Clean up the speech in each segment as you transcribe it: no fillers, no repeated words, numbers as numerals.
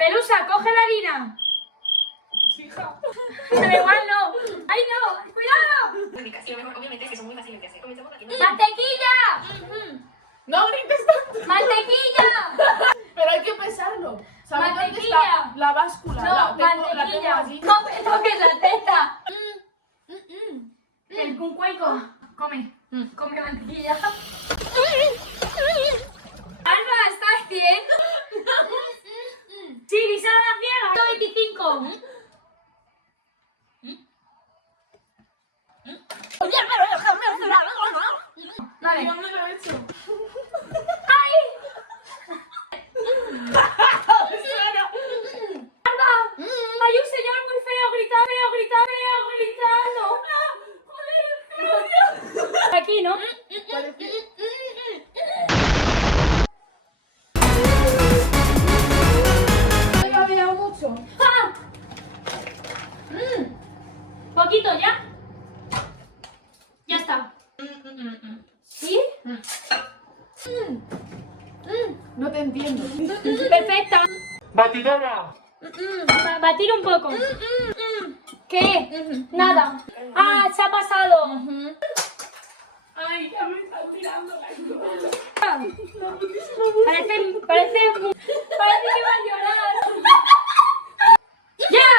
Pelusa, coge la harina. Hija. Pero igual no. ¡Ay, no! ¡Cuidado! Y lo mejor, obviamente, es que son muy fáciles de hacer. Comencemos aquí. ¡Mantequilla! No grites tanto. ¡Mantequilla! Pero hay que pesarlo. ¿Sabes dónde Mantequilla. está la báscula? No, la tengo mantequilla. allí. No me toques la teta. Un cuenco. Come. Come mantequilla. Alba, ¿estás bien? Sí, díselo a la ciega. 25. Vale. ¿Dónde lo he hecho? ¡Ay! ¡Alba! ¡Hay un señor muy feo gritando! Aquí, ¿no? ¿Me ha mirado mucho? ¡Ah! Poquito, ¿ya? Ya está. ¿Sí? No te entiendo. Perfecta. ¡Batidora! Batir un poco. ¿Qué? Nada. Ah, se ha pasado. Ay, ya me están tirando la cola. Parece que va a llorar. ¡Ya!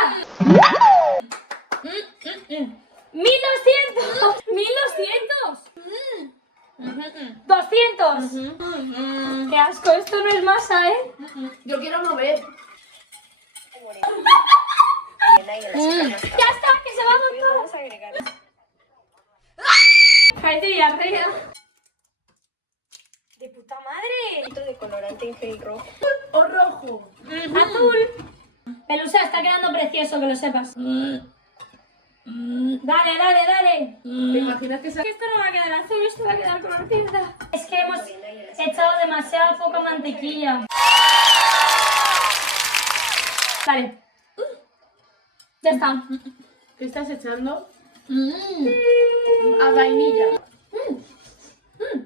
1200. 1200. 200. Qué asco, esto no es masa, ¿eh? Yo quiero mover. Ya está, que se va a montar. Vamos a agregar Parece diarrea. De puta madre. un poquito de colorante en gel rojo. O rojo. Azul. Pelusa, está quedando precioso, que lo sepas. Dale, dale, dale. ¿Te imaginas que se... Esto no va a quedar azul, esto va a quedar color piedra. Es que hemos echado demasiada poca mantequilla. Vale. Ya está. ¿Qué estás echando? A vainilla.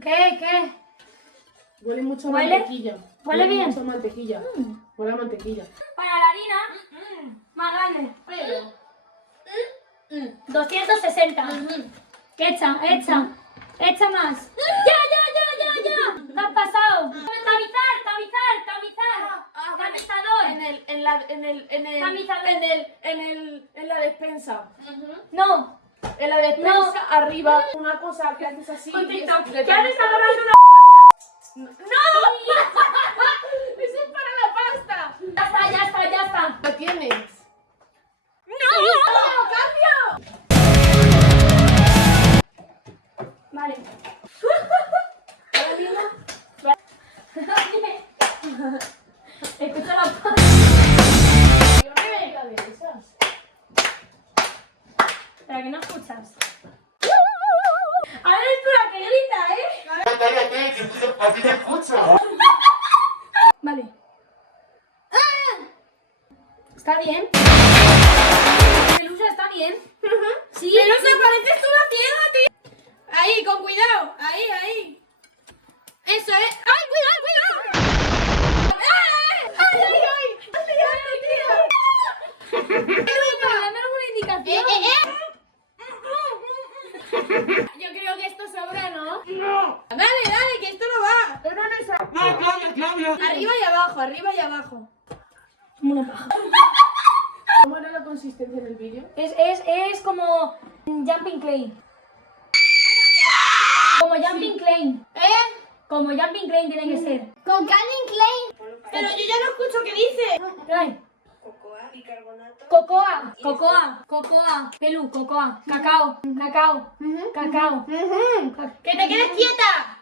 ¿Qué? Huele mucho a ¿Huele? mantequilla. ¿Huele bien? mucho a mantequilla. Huele a mantequilla. Para la harina, más grande. Pero... 260. Echa. Echa más. ¡Ya! ¿Qué has pasado? Tamizar. Tamizador. En la despensa. No. En la despensa, arriba, una cosa que haces así. Un y es TikTok. de ¿Qué haces agarrando una ¡No! ¡Eso es para la pasta! Ya está. ¿Lo tienes? Vale. Escucha la pasta. Yo no veo una de esas. Espera, que no escuchas. Ahora es tú la que grita, ¿eh? ¡Cállate! ¡A ti te escucho! Vale. ¿Está bien? Pelusa, ¿está bien? Sí. Pelusa, pareces tú la ciega, tío. Ahí, con cuidado. Ahí. Eso es. ¡Ay, cuidado! ¡Ay! Pero dame alguna indicación. Yo creo que esto sobra, ¿no? No. Dale, que esto no va. Pero no es ¡No, Claudia! arriba y abajo. ¿Cómo era la consistencia del vídeo? Es como Jumping Clay. Como Jumping Clay. Como Jumping Clay tiene que ser. Con Calvin Klein. Pero yo ya no escucho qué dice. Trae. Cocoa, bicarbonato. Cocoa. Pelu, cocoa. Cacao. ¡Que te quedes quieta!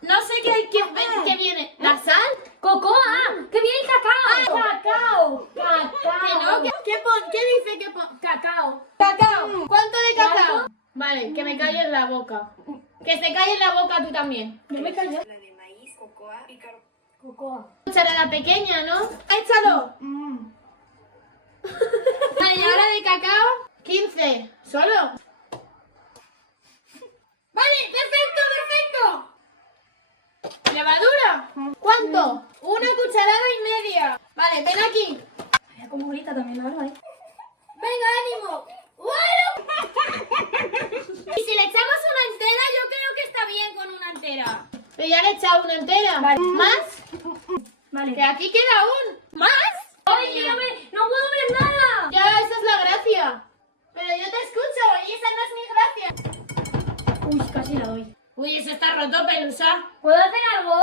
No sé qué viene. ¿La sal? Cocoa. ¡Que viene el cacao! Cacao. ¿Qué dice que pon? Cacao. ¡Cacao! ¿Cuánto de cacao? ¿Cuánto? Vale, que me calle en la boca. Que se calle en la boca tú también. Yo me callo. La de maíz, cocoa, bicarbonato. Cocoa. Cucharada pequeña, ¿no? ¡Échalo! Vale, y ahora de cacao, 15. ¿Solo? Vale, perfecto. ¿Levadura? ¿Cuánto? 1 cucharada y media. Vale, ven aquí. Mira como grita también la verdad, ¿eh? Venga, ánimo. ¡Bueno! Y si le echamos una entera, yo creo que está bien con una entera. Pero ya le he echado una entera. Vale. ¿Más? Vale. Que aquí queda un. ¿Más? ¡Ay, que no puedo ver nada! Ya, esa es la gracia. Pero yo te escucho y esa no es mi gracia. Uy, casi la doy. Uy, eso está roto, Pelusa. ¿Puedo hacer algo?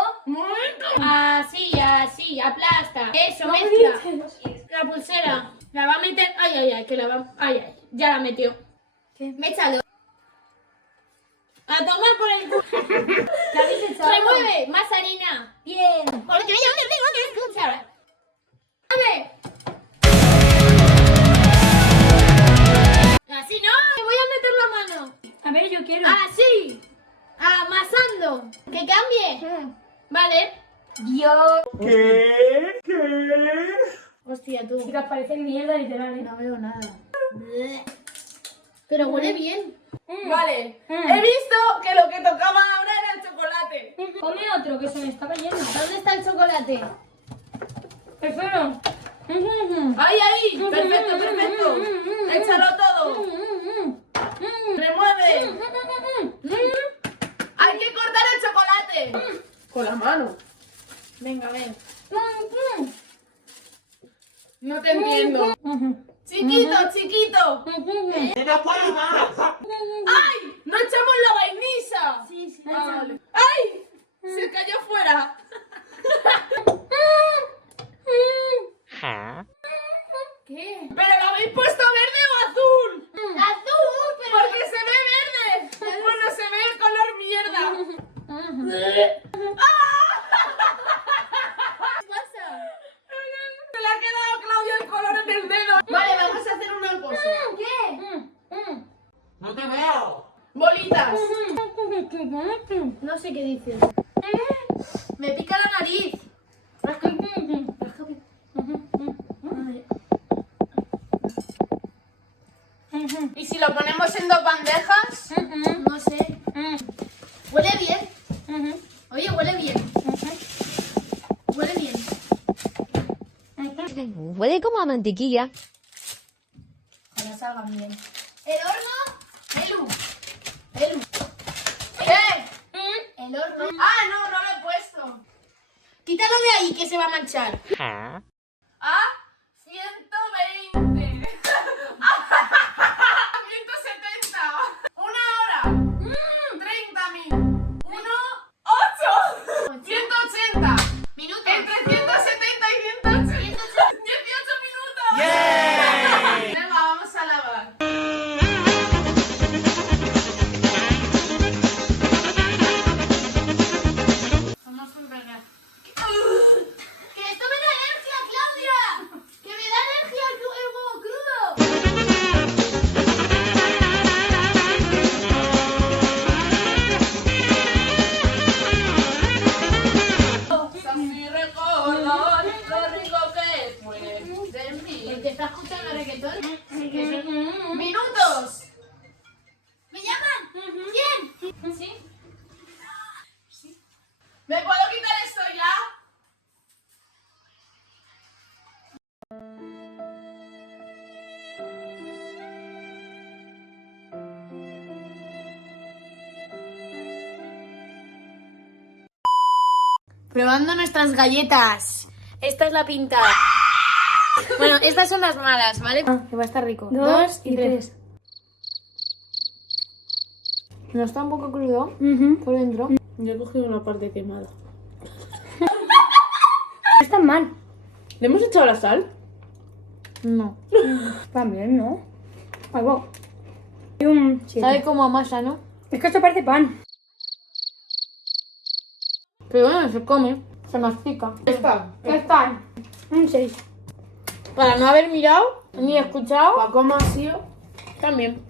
Así, aplasta. Eso, No mezcla. grites. La pulsera. La va a meter. Ay, que la va. Ay, ya la metió. ¿Qué? Méchalo. A tomar por el culo. ¿La habéis echado? Remueve, más harina. Bien. Porque yo no me escucha. A ver. Así no, me voy a meter la mano. A ver, yo quiero. Así. Amasando. Que cambie. Vale. Dios. Hostia, tú. Chicas, parece mierda literal, ¿eh? No veo nada. Pero huele bien. Vale, he visto que lo que tocaba ahora era el chocolate. Come otro que se me está cayendo. ¿Dónde está el chocolate? Espera. Ahí, perfecto, perfecto. Échalo todo. Remueve. Hay que cortar el chocolate. Con la mano. Venga, ven. No te entiendo. Chiquito, chiquito. ¡No puedo más! ¡Ay! ¡No echamos la vainilla! Sí, Ah, vale. ¡Ay! Se cayó fuera. ¿Qué? ¿Pero lo habéis puesto verde o azul? ¡Azul! Pero... Porque se ve verde. Bueno, se ve el color mierda. ¿Qué pasa? Se le ha quedado a Claudia el color en el dedo. Vale, vamos a hacer una cosa. ¿Qué? ¡No te veo! Bolitas. No sé qué dices. Me pica la nariz. ¿Y si lo ponemos en 2 bandejas? No sé. Huele bien. Oye, huele bien. Huele bien. Huele como a mantequilla. Ojalá salga bien. El horno. Elu. ¿Qué? El horno. Ah, no, no lo he puesto. Quítalo de ahí que se va a manchar. A 120. A 170. Una hora. 30 mil. 1, 8. 180. Minutos. Entre 170 y 180. 18 minutos. Venga, vamos a lavar. Vamos a empezar. ¡Que esto me da alergia, Claudia! ¡Que me da alergia el huevo crudo! Así recuerdo lo rico que fue de mí. ¿El que está escuchando reggaetón? ¡Minutos! ¿Me llaman? ¿Quién? ¿Sí? ¿Me puedo quitar esto ya? Probando nuestras galletas. Esta es la pinta. Bueno, estas son las malas, ¿vale? Que va a estar rico. 2 y 3. No está un poco crudo por dentro. Yo he cogido una parte quemada. No está mal. ¿Le hemos echado la sal? No. También, ¿no? Algo. Y un 7. Sabe como a masa, ¿no? Es que esto parece pan. Pero bueno, se come. Se mastica. Esta. Está. Un 6. Para no haber mirado ni escuchado, ¿Para cómo ha sido? también.